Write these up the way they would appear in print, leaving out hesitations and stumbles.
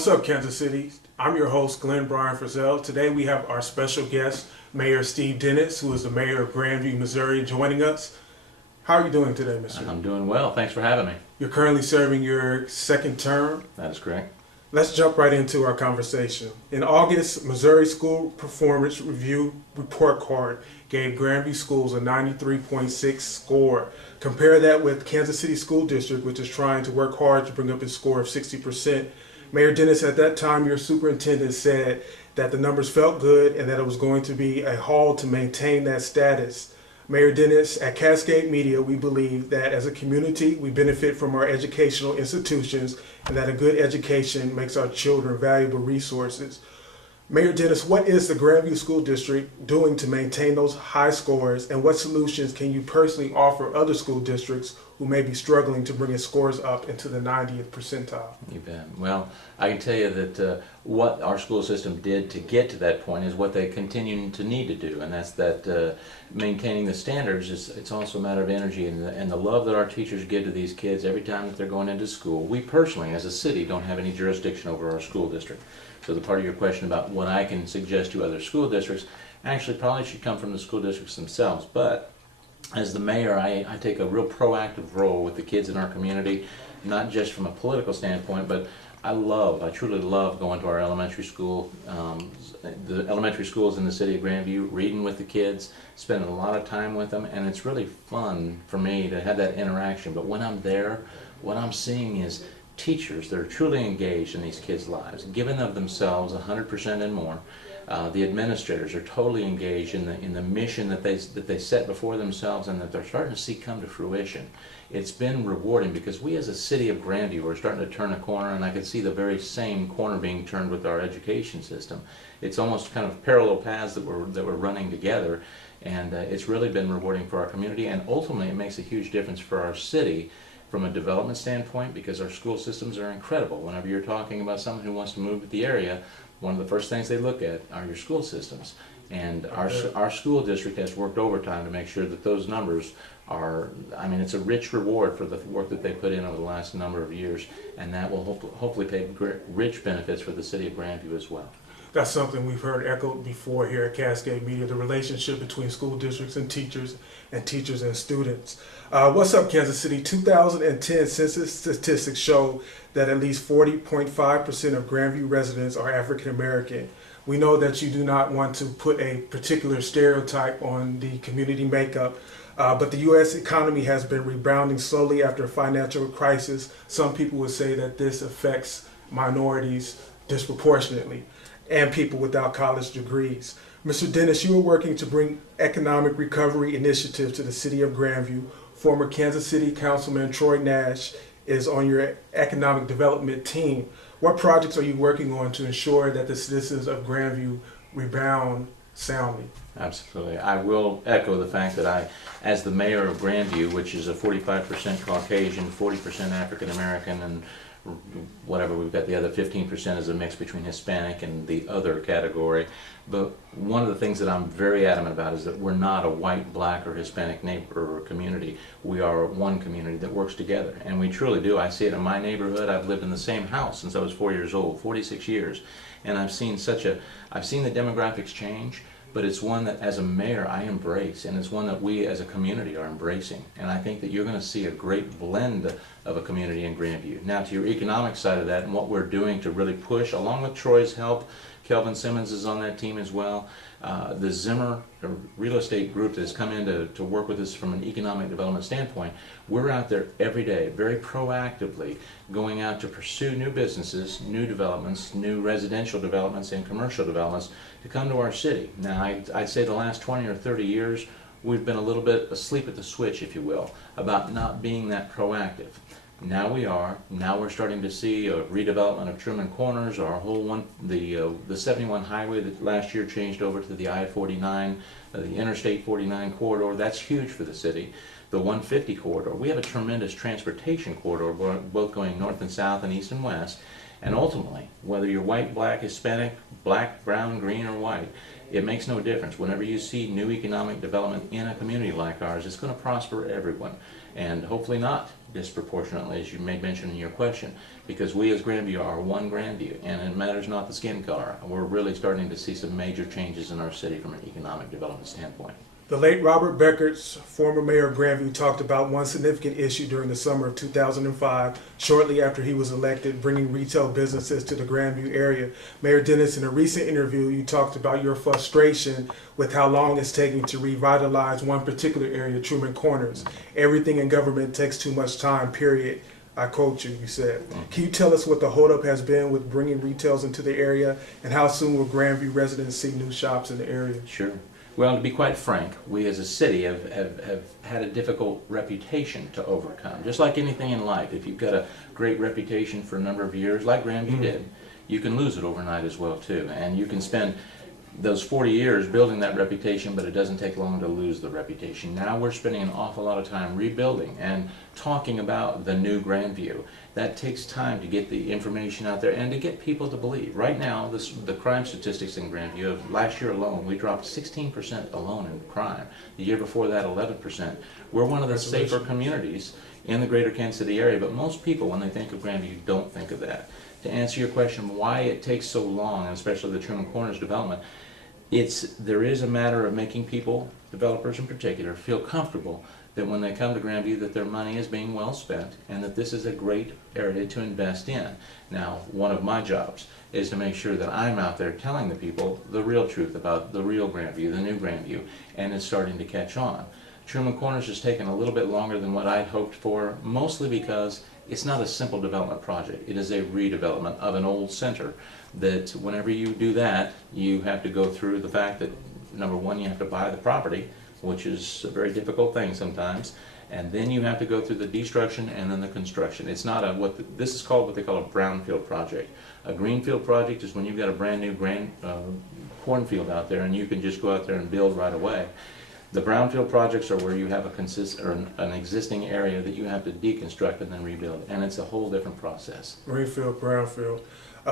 What's up, Kansas City? I'm your host, Glenn Brian Frizzell. Today we have our special guest, Mayor Steve Dennis, who is the mayor of Grandview, Missouri, joining us. How are you doing today, Mr.? I'm doing well. Thanks for having me. You're currently serving your second term. That is correct. Let's jump right into our conversation. In August, Missouri School Performance Review Report Card gave Grandview Schools a 93.6 score. Compare that with Kansas City School District, which is trying to work hard to bring up its score of 60%. Mayor Dennis, at that time, your superintendent said that the numbers felt good and that it was going to be a haul to maintain that status. Mayor Dennis, at Cascade Media, we believe that as a community, we benefit from our educational institutions and that a good education makes our children valuable resources. Mayor Dennis, what is the Grandview School District doing to maintain those high scores, and what solutions can you personally offer other school districts who may be struggling to bring its scores up into the 90th percentile? You bet. Well, I can tell you that what our school system did to get to that point is what they continue to need to do, and that's that maintaining the standards. It's also a matter of energy and the love that our teachers give to these kids every time that they're going into school. We personally, as a city, don't have any jurisdiction over our school district. So the part of your question about what I can suggest to other school districts actually probably should come from the school districts themselves. But as the mayor, I take a real proactive role with the kids in our community, not just from a political standpoint, but I truly love going to our elementary school, the elementary schools in the city of Grandview, reading with the kids, spending a lot of time with them, and it's really fun for me to have that interaction. But when I'm there, what I'm seeing is teachers that are truly engaged in these kids' lives, giving of themselves 100% and more. The administrators are totally engaged in the mission that they set before themselves and that they're starting to see come to fruition. It's been rewarding because we as a city of Grandview are starting to turn a corner, and I can see the very same corner being turned with our education system. It's almost kind of parallel paths that we're running together, and it's really been rewarding for our community, and ultimately it makes a huge difference for our city from a development standpoint, because our school systems are incredible. Whenever you're talking about someone who wants to move to the area, one of the first things they look at are your school systems. And our school district has worked overtime to make sure that those numbers are, it's a rich reward for the work that they put in over the last number of years, and that will hopefully pay rich benefits for the city of Grandview as well. That's something we've heard echoed before here at Cascade Media, the relationship between school districts and teachers and students. What's up, Kansas City? 2010 census statistics show that at least 40.5% of Grandview residents are African American. We know that you do not want to put a particular stereotype on the community makeup, but the U.S. economy has been rebounding slowly after a financial crisis. Some people would say that this affects minorities disproportionately and people without college degrees. Mr. Dennis, you are working to bring economic recovery initiative to the city of Grandview. Former Kansas City Councilman Troy Nash is on your economic development team. What projects are you working on to ensure that the citizens of Grandview rebound soundly? Absolutely. I will echo the fact that I, as the mayor of Grandview, which is a 45% Caucasian, 40% African American, and whatever, we've got the other 15% is a mix between Hispanic and the other category. But one of the things that I'm very adamant about is that we're not a white, black, or Hispanic neighbor or community. We are one community that works together, and we truly do. I see it in my neighborhood. I've lived in the same house since I was 4 years old, 46 years, and I've seen the demographics change. But it's one that, as a mayor, I embrace, and it's one that we as a community are embracing. And I think that you're going to see a great blend of a community in Grandview. Now, to your economic side of that and what we're doing to really push, along with Troy's help, Kelvin Simmons is on that team as well. The Zimmer real estate group that has come in to work with us from an economic development standpoint, we're out there every day, very proactively, going out to pursue new businesses, new developments, new residential developments, and commercial developments to come to our city. Now, I'd say the last 20 or 30 years, we've been a little bit asleep at the switch, if you will, about not being that proactive. Now we are. Now we're starting to see a redevelopment of Truman Corners, our whole the 71 highway that last year changed over to the I-49, the Interstate 49 corridor. That's huge for the city. The 150 corridor. We have a tremendous transportation corridor, both going north and south and east and west. And ultimately, whether you're white, black, Hispanic, black, brown, green, or white, It makes no difference. Whenever you see new economic development in a community like ours, it's going to prosper everyone, and hopefully not disproportionately, as you may mention in your question, because we as Grandview are one Grandview, and it matters not the skin color. We're really starting to see some major changes in our city from an economic development standpoint. The late Robert Beckerts, former mayor of Grandview, talked about one significant issue during the summer of 2005, shortly after he was elected, bringing retail businesses to the Grandview area. Mayor Dennis, in a recent interview, you talked about your frustration with how long it's taking to revitalize one particular area, Truman Corners. Everything in government takes too much time, period. I quote you, you said. Can you tell us what the holdup has been with bringing retails into the area, and how soon will Grandview residents see new shops in the area? Sure. Well, to be quite frank, we as a city have had a difficult reputation to overcome. Just like anything in life, if you've got a great reputation for a number of years, like Grandview did, you can lose it overnight as well too. And you can spend those 40 years building that reputation, but it doesn't take long to lose the reputation. Now we're spending an awful lot of time rebuilding and talking about the new Grandview. That takes time to get the information out there and to get people to believe. Right now, the crime statistics in Grandview, of last year alone, we dropped 16% alone in crime. The year before that, 11%. We're one of the safer communities in the greater Kansas City area, but most people, when they think of Grandview, don't think of that. To answer your question, why it takes so long, and especially the Truman Corners development, there is a matter of making people, developers in particular, feel comfortable that when they come to Grandview that their money is being well spent and that this is a great area to invest in. Now, one of my jobs is to make sure that I'm out there telling the people the real truth about the real Grandview, the new Grandview, and it's starting to catch on. Truman Corners has taken a little bit longer than what I'd hoped for, mostly because it's not a simple development project. It is a redevelopment of an old center that whenever you do that, you have to go through the fact that, number one, you have to buy the property, which is a very difficult thing sometimes, and then you have to go through the destruction and then the construction. It's not this is called what they call a brownfield project. A greenfield project is when you've got a brand new cornfield out there and you can just go out there and build right away. The brownfield projects are where you have an existing area that you have to deconstruct and then rebuild, and it's a whole different process. Greenfield, brownfield.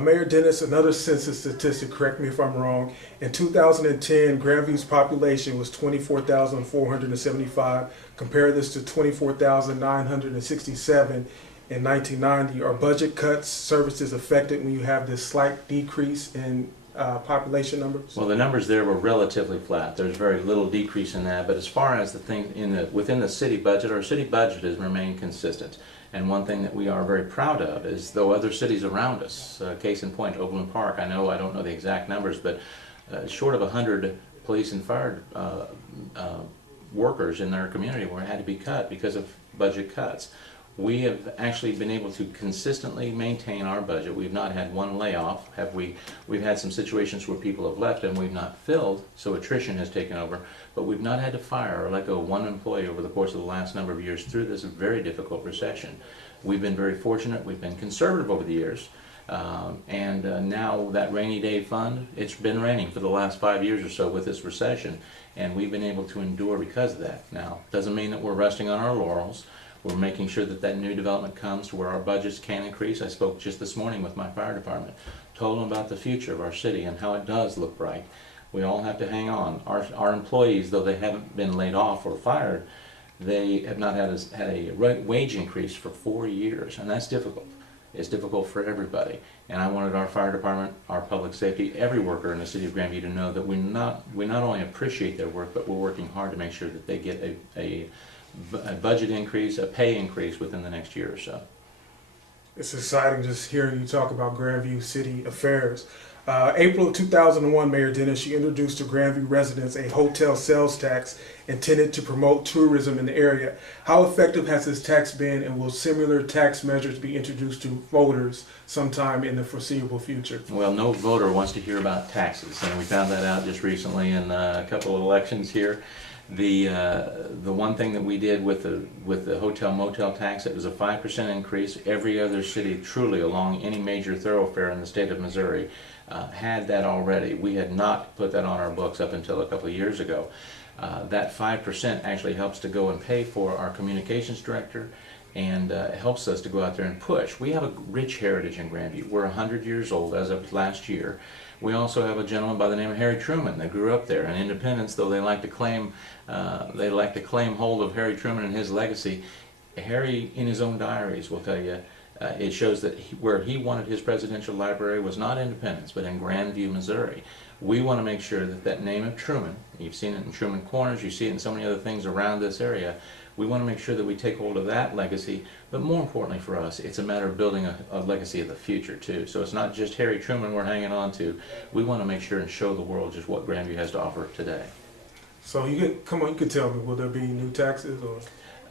Mayor Dennis, another census statistic, correct me if I'm wrong. In 2010, Grandview's population was 24,475. Compare this to 24,967 in 1990. Are budget cuts, services affected when you have this slight decrease in population numbers? Well, the numbers there were relatively flat. There's very little decrease in that, but as far as the thing within the city budget, our city budget has remained consistent. And one thing that we are very proud of is, though other cities around us, case in point, Overland Park, I don't know the exact numbers, but short of 100 police and fire workers in their community had to be cut because of budget cuts. We have actually been able to consistently maintain our budget. We've not had one layoff. We've had some situations where people have left and we've not filled, so attrition has taken over, but we've not had to fire or let go one employee over the course of the last number of years through this very difficult recession. We've been very fortunate. We've been conservative over the years. And now that rainy day fund, it's been raining for the last 5 years or so with this recession, and we've been able to endure because of that. Now, doesn't mean that we're resting on our laurels. We're making sure that that new development comes to where our budgets can increase. I spoke just this morning with my fire department, told them about the future of our city and how it does look bright. We all have to hang on. Our employees, though they haven't been laid off or fired, they have not had a wage increase for 4 years, and that's difficult. It's difficult for everybody. And I wanted our fire department, our public safety, every worker in the city of Grandview to know that we not only appreciate their work, but we're working hard to make sure that they get a budget increase, a pay increase within the next year or so. It's exciting just hearing you talk about Grandview city affairs. April of 2001, Mayor Dennis, you introduced to Grandview residents a hotel sales tax intended to promote tourism in the area. How effective has this tax been, and will similar tax measures be introduced to voters sometime in the foreseeable future? Well, no voter wants to hear about taxes, and we found that out just recently in a couple of elections here. The one thing that we did with the hotel motel tax, it was a 5% increase. Every other city truly along any major thoroughfare in the state of Missouri had that already. We had not put that on our books up until a couple of years ago. That 5% actually helps to go and pay for our communications director, and helps us to go out there and push. We have a rich heritage in Grandview. We're 100 years old as of last year. We also have a gentleman by the name of Harry Truman that grew up there. And Independence, though they like to claim hold of Harry Truman and his legacy, Harry, in his own diaries, will tell you, it shows that where he wanted his presidential library was not Independence, but in Grandview, Missouri. We want to make sure that that name of Truman, you've seen it in Truman Corners, you see it in so many other things around this area, we want to make sure that we take hold of that legacy, but more importantly for us, it's a matter of building a legacy of the future too. So it's not just Harry Truman we're hanging on to. We want to make sure and show the world just what Grandview has to offer today. So you could tell me, will there be new taxes or?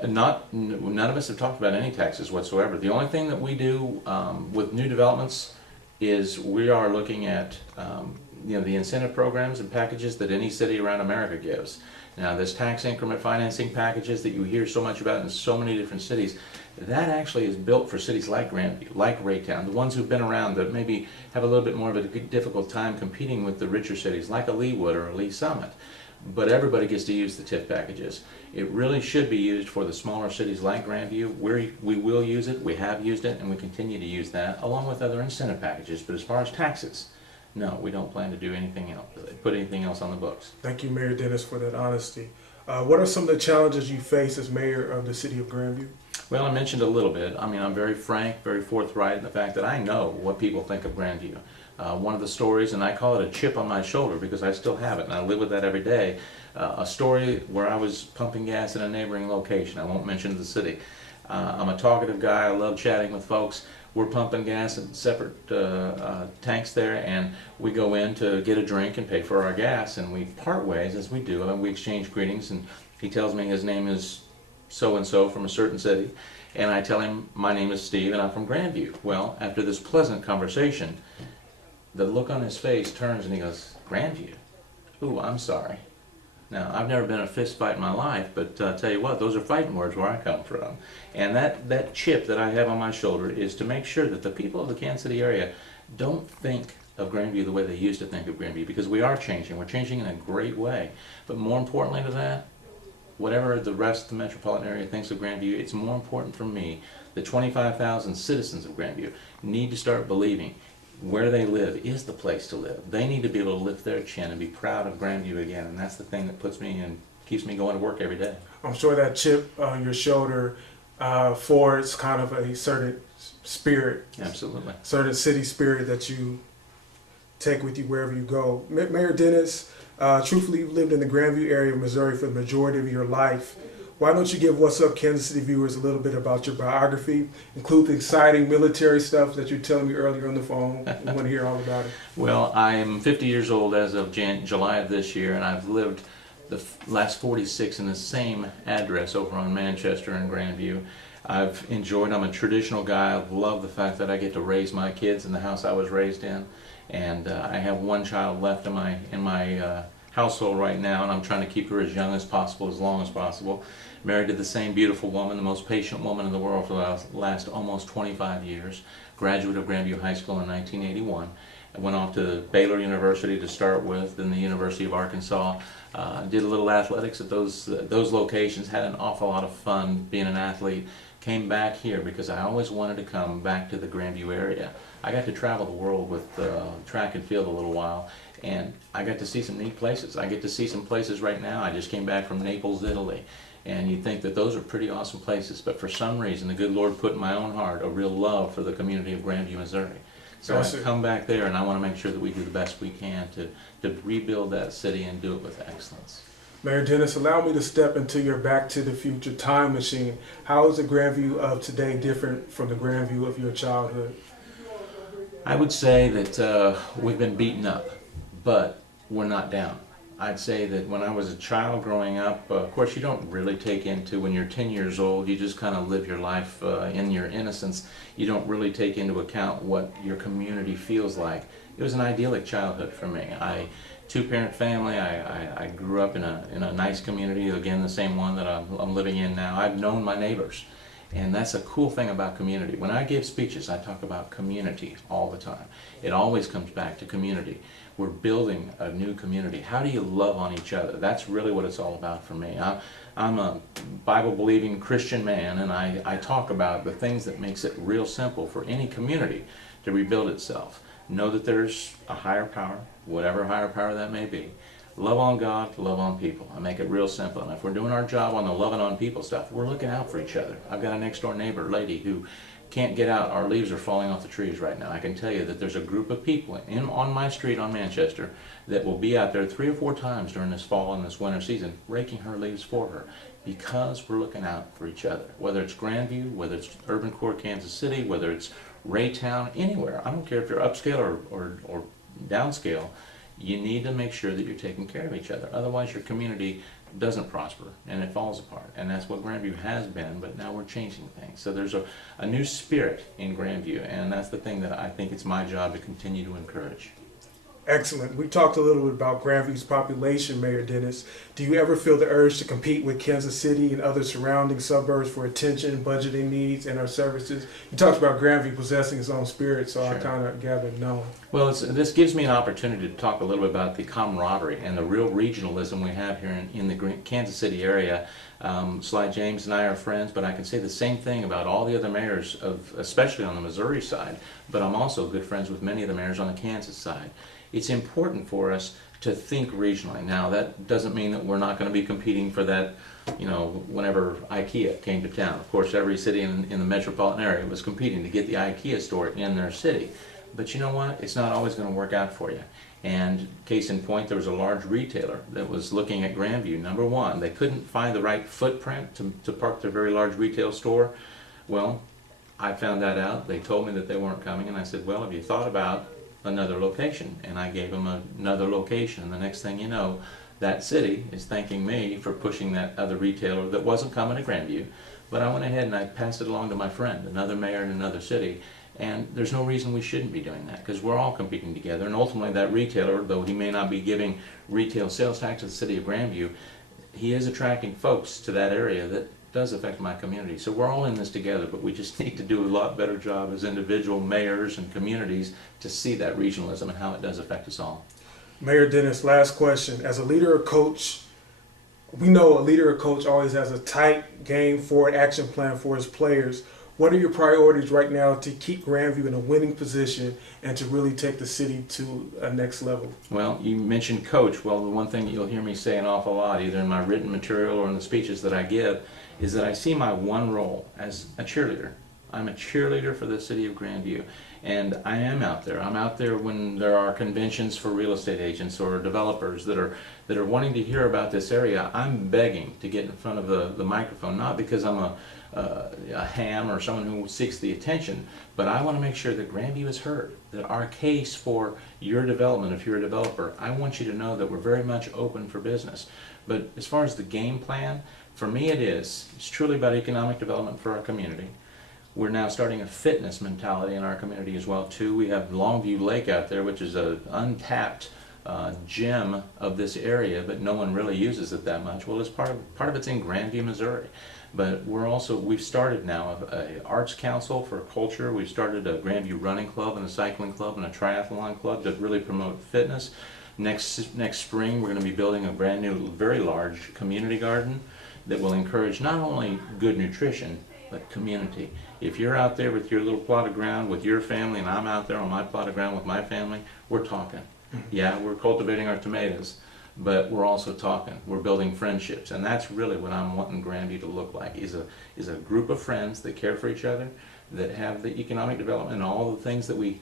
None of us have talked about any taxes whatsoever. The only thing that we do with new developments is we are looking at the incentive programs and packages that any city around America gives. Now, this tax increment financing packages that you hear so much about in so many different cities, that actually is built for cities like Grandview, like Raytown, the ones who've been around that maybe have a little bit more of a difficult time competing with the richer cities like a Leewood or a Lee Summit. But everybody gets to use the TIF packages. It really should be used for the smaller cities like Grandview. We will use it, we have used it, and we continue to use that, along with other incentive packages. But as far as taxes, no, we don't plan to do anything else, put anything else on the books. Thank you, Mayor Dennis, for that honesty. What are some of the challenges you face as mayor of the city of Grandview? Well, I mentioned a little bit. I mean, I'm very frank, very forthright in the fact that I know what people think of Grandview. One of the stories, and I call it a chip on my shoulder because I still have it and I live with that every day, a story where I was pumping gas in a neighboring location. I won't mention the city. I'm a talkative guy. I love chatting with folks. We're pumping gas in separate tanks there, and we go in to get a drink and pay for our gas, and we part ways as we do, and we exchange greetings, and he tells me his name is so-and-so from a certain city, and I tell him my name is Steve and I'm from Grandview. Well, after this pleasant conversation, the look on his face turns and he goes, Grandview? Ooh, I'm sorry. Now, I've never been in a fist fight in my life, but tell you what, those are fighting words where I come from. And that chip that I have on my shoulder is to make sure that the people of the Kansas City area don't think of Grandview the way they used to think of Grandview, because we are changing. We're changing in a great way. But more importantly to that, whatever the rest of the metropolitan area thinks of Grandview, it's more important for me, the 25,000 citizens of Grandview need to start believing where they live is the place to live. They need to be able to lift their chin and be proud of Grandview again, and that's the thing that puts me and keeps me going to work every day. I'm sure that chip on your shoulder forwards kind of a certain spirit. Absolutely. Certain city spirit that you take with you wherever you go. Mayor Dennis, truthfully, you've lived in the Grandview area of Missouri for the majority of your life. Why don't you give What's Up Kansas City viewers a little bit about your biography, include the exciting military stuff that you were telling me earlier on the phone. We want to hear all about it. Well, I am 50 years old as of July of this year, and I've lived the last 46 in the same address over on Manchester and Grandview. I've enjoyed, I'm a traditional guy. I love the fact that I get to raise my kids in the house I was raised in, and I have one child left in my household right now, and I'm trying to keep her as young as possible, as long as possible. Married to the same beautiful woman, the most patient woman in the world for the last almost 25 years. Graduate of Grandview High School in 1981. I went off to Baylor University to start with, then the University of Arkansas. Did a little athletics at those locations, had an awful lot of fun being an athlete. Came back here because I always wanted to come back to the Grandview area. I got to travel the world with track and field a little while, and I got to see some neat places. I get to see some places right now. I just came back from Naples, Italy, and you'd think that those are pretty awesome places, but for some reason the good Lord put in my own heart a real love for the community of Grandview, Missouri. So I come back there, and I want to make sure that we do the best we can to rebuild that city and do it with excellence. Mayor Dennis, allow me to step into your Back to the Future time machine. How is the Grandview of today different from the Grandview of your childhood? I would say that we've been beaten up, but we're not down. I'd say that when I was a child growing up, of course you don't really take into, when you're 10 years old, you just kind of live your life in your innocence. You don't really take into account what your community feels like. It was an idyllic childhood for me. Two-parent family. I grew up in a nice community, again the same one that I'm living in now. I've known my neighbors, and that's a cool thing about community. When I give speeches, I talk about community all the time. It always comes back to community. We're building a new community. How do you love on each other? That's really what it's all about for me. I'm a Bible-believing Christian man, and I talk about the things that makes it real simple for any community to rebuild itself. Know that there's a higher power, whatever higher power that may be. Love on God, love on people. I make it real simple. And if we're doing our job on the loving on people stuff, we're looking out for each other. I've got a next door neighbor lady who can't get out. Our leaves are falling off the trees right now. I can tell you that there's a group of people on my street on Manchester that will be out there 3 or 4 times during this fall and this winter season raking her leaves for her, because we're looking out for each other. Whether it's Grandview, whether it's urban core Kansas City, whether it's Raytown, anywhere. I don't care if you're upscale or downscale. You need to make sure that you're taking care of each other. Otherwise, your community doesn't prosper and it falls apart. And that's what Grandview has been, but now we're changing things. So there's a new spirit in Grandview, and that's the thing that I think it's my job to continue to encourage. Excellent. We talked a little bit about Grandview's population, Mayor Dennis. Do you ever feel the urge to compete with Kansas City and other surrounding suburbs for attention, budgeting needs, and our services? You talked about Grandview possessing its own spirit, so Sure. I kind of gathered no. Well, this gives me an opportunity to talk a little bit about the camaraderie and the real regionalism we have here in the Kansas City area. Sly James and I are friends, but I can say the same thing about all the other mayors, especially on the Missouri side, but I'm also good friends with many of the mayors on the Kansas side. It's important for us to think regionally. Now, that doesn't mean that we're not going to be competing for that, whenever IKEA came to town. Of course, every city in the metropolitan area was competing to get the IKEA store in their city. But you know what? It's not always going to work out for you. And case in point, there was a large retailer that was looking at Grandview. Number one, they couldn't find the right footprint to park their very large retail store. Well, I found that out. They told me that they weren't coming, and I said, well, have you thought about another location? And I gave them another location, and the next thing you know, that city is thanking me for pushing that other retailer that wasn't coming to Grandview. But I went ahead and I passed it along to my friend, another mayor in another city, and there's no reason we shouldn't be doing that, because we're all competing together. And ultimately that retailer, though he may not be giving retail sales tax to the city of Grandview, he is attracting folks to that area that does affect my community. So we're all in this together, but we just need to do a lot better job as individual mayors and communities to see that regionalism and how it does affect us all. Mayor Dennis, last question. As a leader or coach, we know a leader or coach always has a tight game forward action plan for his players. What are your priorities right now to keep Grandview in a winning position and to really take the city to a next level? Well, you mentioned coach. Well, the one thing you'll hear me say an awful lot, either in my written material or in the speeches that I give, is that I see my one role as a cheerleader. I'm a cheerleader for the city of Grandview, and I am out there. I'm out there when there are conventions for real estate agents or developers that are wanting to hear about this area. I'm begging to get in front of the microphone, not because I'm a ham or someone who seeks the attention, but I want to make sure that Grandview is heard, that our case for your development, if you're a developer, I want you to know that we're very much open for business. But as far as the game plan, for me it's truly about economic development for our community. We're now starting a fitness mentality in our community as well too. We have Longview Lake out there, which is an untapped gem of this area, but no one really uses it that much. Well, it's part of it's in Grandview, Missouri. But we've started now a arts council for culture. We've started a Grandview running club and a cycling club and a triathlon club to really promote fitness. Next spring, we're going to be building a brand new, very large community garden that will encourage not only good nutrition, but community. If you're out there with your little plot of ground with your family, and I'm out there on my plot of ground with my family, we're talking. Yeah, we're cultivating our tomatoes, but we're also talking. We're building friendships, and that's really what I'm wanting Grandview to look like, is a group of friends that care for each other, that have the economic development and all the things that we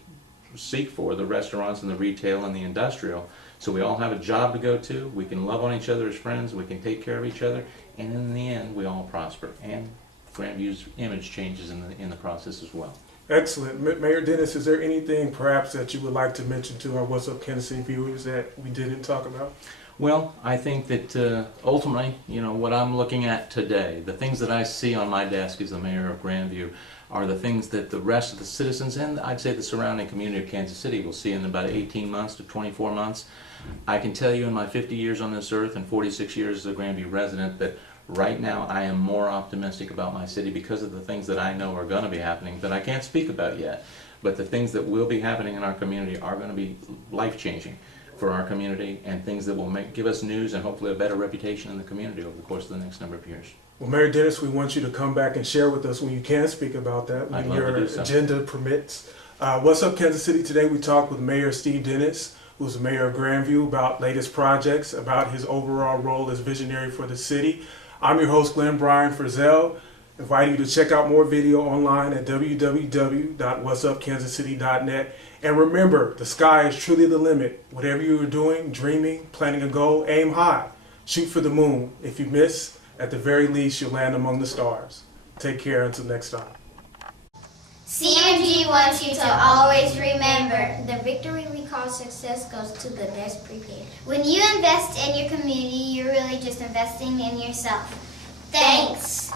seek for, the restaurants and the retail and the industrial. So we all have a job to go to, we can love on each other as friends, we can take care of each other, and in the end, we all prosper. And Grandview's image changes in the process as well. Excellent. Mayor Dennis, is there anything perhaps that you would like to mention to our What's Up Kansas City viewers that we didn't talk about? Well, I think that ultimately, what I'm looking at today, the things that I see on my desk as the mayor of Grandview, are the things that the rest of the citizens and I'd say the surrounding community of Kansas City will see in about 18 months to 24 months. I can tell you in my 50 years on this earth and 46 years as a Grandview resident that right now I am more optimistic about my city because of the things that I know are going to be happening that I can't speak about yet. But the things that will be happening in our community are going to be life-changing. for our community and things that will give us news and hopefully a better reputation in the community over the course of the next number of years. Well, Mayor Dennis, we want you to come back and share with us when you can speak about that, when I'd love your to do so. agenda permits. What's up, Kansas City? Today we talked with Mayor Steve Dennis, who's the mayor of Grandview, about latest projects, about his overall role as visionary for the city. I'm your host, Glenn Bryan Frizzell, inviting you to check out more video online at www.whatsupkansascity.net. And remember, the sky is truly the limit. Whatever you are doing, dreaming, planning a goal, aim high. Shoot for the moon. If you miss, at the very least, you'll land among the stars. Take care until next time. CMG wants you to always remember, the victory we call success goes to the best prepared. When you invest in your community, you're really just investing in yourself. Thanks.